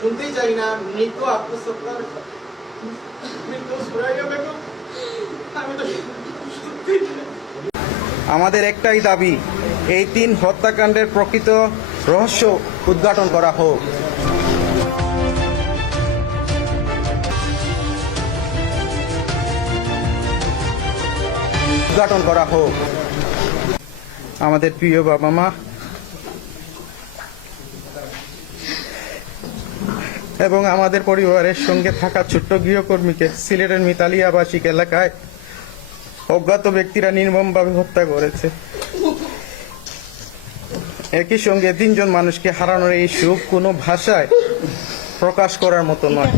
শুনতেই চাই না। মৃত আত্মহত্যা, মৃত সুরাইয়া বেগম, আমি তো শুনতেই চাই না। আমাদের একটাই দাবি, এই 3 হত্যাকাণ্ডের প্রকৃত রহস্য উদ্ঘাটন করা হোক। উদ্ঘাটন করা হোক। আমাদের প্রিয় বাবা মা এবং আমাদের পরিবারের সঙ্গে থাকা ছোট্ট গৃহকর্মীকে সিলেটের মিতালি আবাসিক এলাকায় অজ্ঞাত ব্যক্তিরা নির্মমভাবে হত্যা করেছে। একই সঙ্গে 3 জন মানুষকে হারানোর এই শোক কোনো ভাষায় প্রকাশ করার মতো নয়।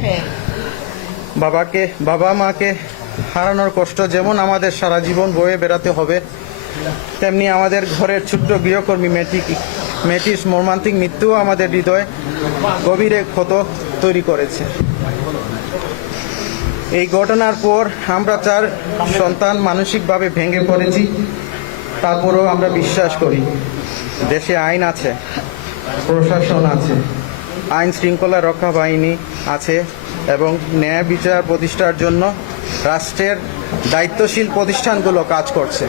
বাবা মাকে হারানোর কষ্ট যেমন আমাদের সারা জীবন বয়ে বেড়াতে হবে, তেমনি আমাদের ঘরের ছোট্ট গৃহকর্মী মেয়েটির মর্মান্তিক মৃত্যুও আমাদের হৃদয়ে গভীরে ক্ষত তৈরি করেছে। এই ঘটনার পর আমরা 4 সন্তান মানসিকভাবে ভেঙে পড়েছি। তারপরেও আমরা বিশ্বাস করি দেশে আইন আছে, প্রশাসন আছে, আইন শৃঙ্খলা রক্ষা বাহিনী আছে এবং ন্যায় বিচার প্রতিষ্ঠার জন্য রাষ্ট্রের দায়িত্বশীল প্রতিষ্ঠানগুলো কাজ করছে।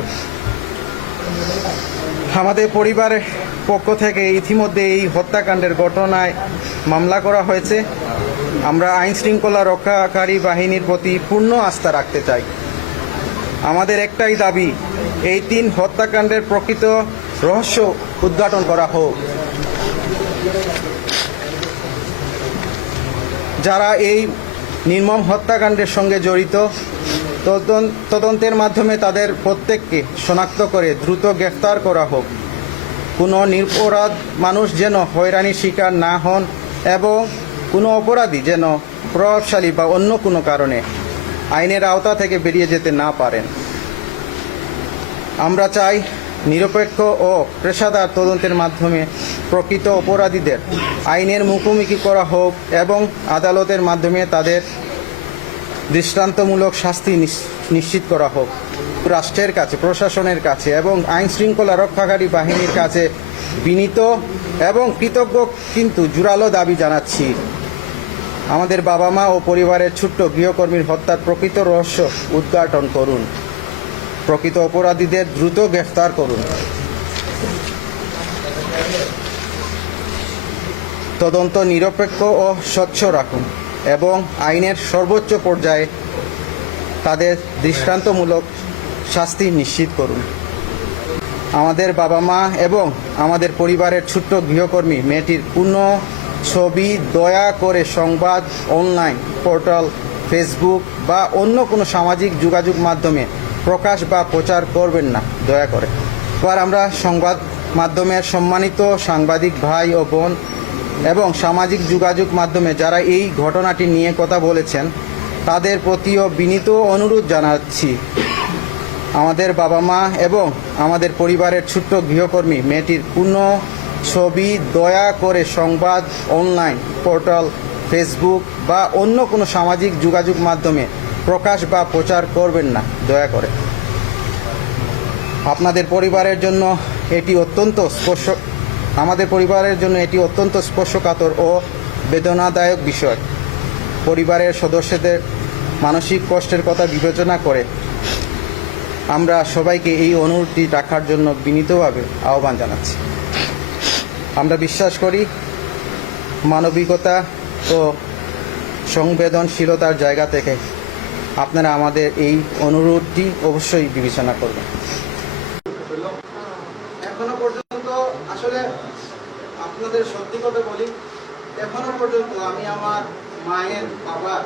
আমাদের পরিবারের পক্ষ থেকে ইতিমধ্যে এই হত্যাকাণ্ডের ঘটনায় মামলা করা হয়েছে। আমরা আইন শৃঙ্খলা রক্ষাকারী বাহিনীর প্রতি পূর্ণ আস্থা রাখতে চাই। আমাদের একটাই দাবি, এই 3 হত্যাকাণ্ডের প্রকৃত রহস্য উদ্ঘাটন করা হোক। যারা এই নির্মম হত্যাকাণ্ডের সঙ্গে জড়িত, তদন্তের মাধ্যমে তাদের প্রত্যেককে শনাক্ত করে দ্রুত গ্রেফতার করা হোক। কোনো নিরপরাধ মানুষ যেন হয়রানির শিকার না হন এবং কোনো অপরাধী যেন প্রভাবশালী বা অন্য কোনো কারণে আইনের আওতা থেকে বেরিয়ে যেতে না পারেন। আমরা চাই নিরপেক্ষ ও পেশাদার তদন্তের মাধ্যমে প্রকৃত অপরাধীদের আইনের মুখোমুখি করা হোক এবং আদালতের মাধ্যমে তাদের দৃষ্টান্তমূলক শাস্তি নিশ্চিত করা হোক। রাষ্ট্রের কাছে, প্রশাসনের কাছে এবং আইন শৃঙ্খলা রক্ষাকারী বাহিনীর কাছে বিনীত এবং কৃতজ্ঞ কিন্তু জোরালো দাবি জানাচ্ছি, আমাদের বাবা মা ও পরিবারের ছোট্ট গৃহকর্মীর হত্যার প্রকৃত রহস্য উদ্ঘাটন করুন। প্রকৃত অপরাধীদের দ্রুত গ্রেফতার করুন। তদন্ত নিরপেক্ষ ও স্বচ্ছ রাখুন এবং আইনের সর্বোচ্চ পর্যায়ে তাদের দৃষ্টান্তমূলক শাস্তি নিশ্চিত করুন। আমাদের বাবা মা এবং আমাদের পরিবারের ছোট্ট গৃহকর্মী মেয়েটির পূর্ণ ছবি দয়া করে সংবাদ, অনলাইন পোর্টাল, ফেসবুক বা অন্য কোনো সামাজিক যোগাযোগ মাধ্যমে প্রকাশ বা প্রচার করবেন না, দয়া করে। এবার আমরা সংবাদ মাধ্যমের সম্মানিত সাংবাদিক ভাই ও বোন এবং সামাজিক যোগাযোগ মাধ্যমে যারা এই ঘটনাটি নিয়ে কথা বলেছেন তাদের প্রতিও বিনীত অনুরোধ জানাচ্ছি, আমাদের বাবা মা এবং আমাদের পরিবারের ছোট্ট গৃহকর্মী মেয়েটির পূর্ণ ছবি দয়া করে সংবাদ, অনলাইন পোর্টাল, ফেসবুক বা অন্য কোনো সামাজিক যোগাযোগ মাধ্যমে প্রকাশ বা প্রচার করবেন না, দয়া করে। আমাদের পরিবারের জন্য এটি অত্যন্ত স্পর্শকাতর ও বেদনাদায়ক বিষয়। পরিবারের সদস্যদের মানসিক কষ্টের কথা বিবেচনা করে আমরা সবাইকে এই অনুরোধটি রাখার জন্য বিনীতভাবে আহ্বান জানাচ্ছি। আমরা বিশ্বাস করি মানবিকতা ও সংবেদনশীলতার জায়গা থেকে আপনারা আমাদের এই অনুরোধটি অবশ্যই বিবেচনা করবেন। এখনো পর্যন্ত আসলে আপনাদের সত্যি কথা বলি, এখনো পর্যন্ত আমি আমার মায়ের, বাবার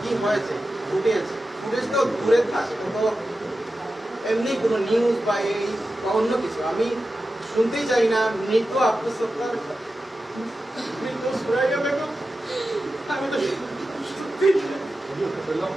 কি হয়েছে ফুটেজ তো দূরে থাকে, তো এমনি কোনো নিউজ বা এই বা অন্য কিছু আমি শুনতেই চাই না। মৃত আত্মহত্যা, মৃত সুরাইয়া বেগম, আমি তো শুনতেই চাই না।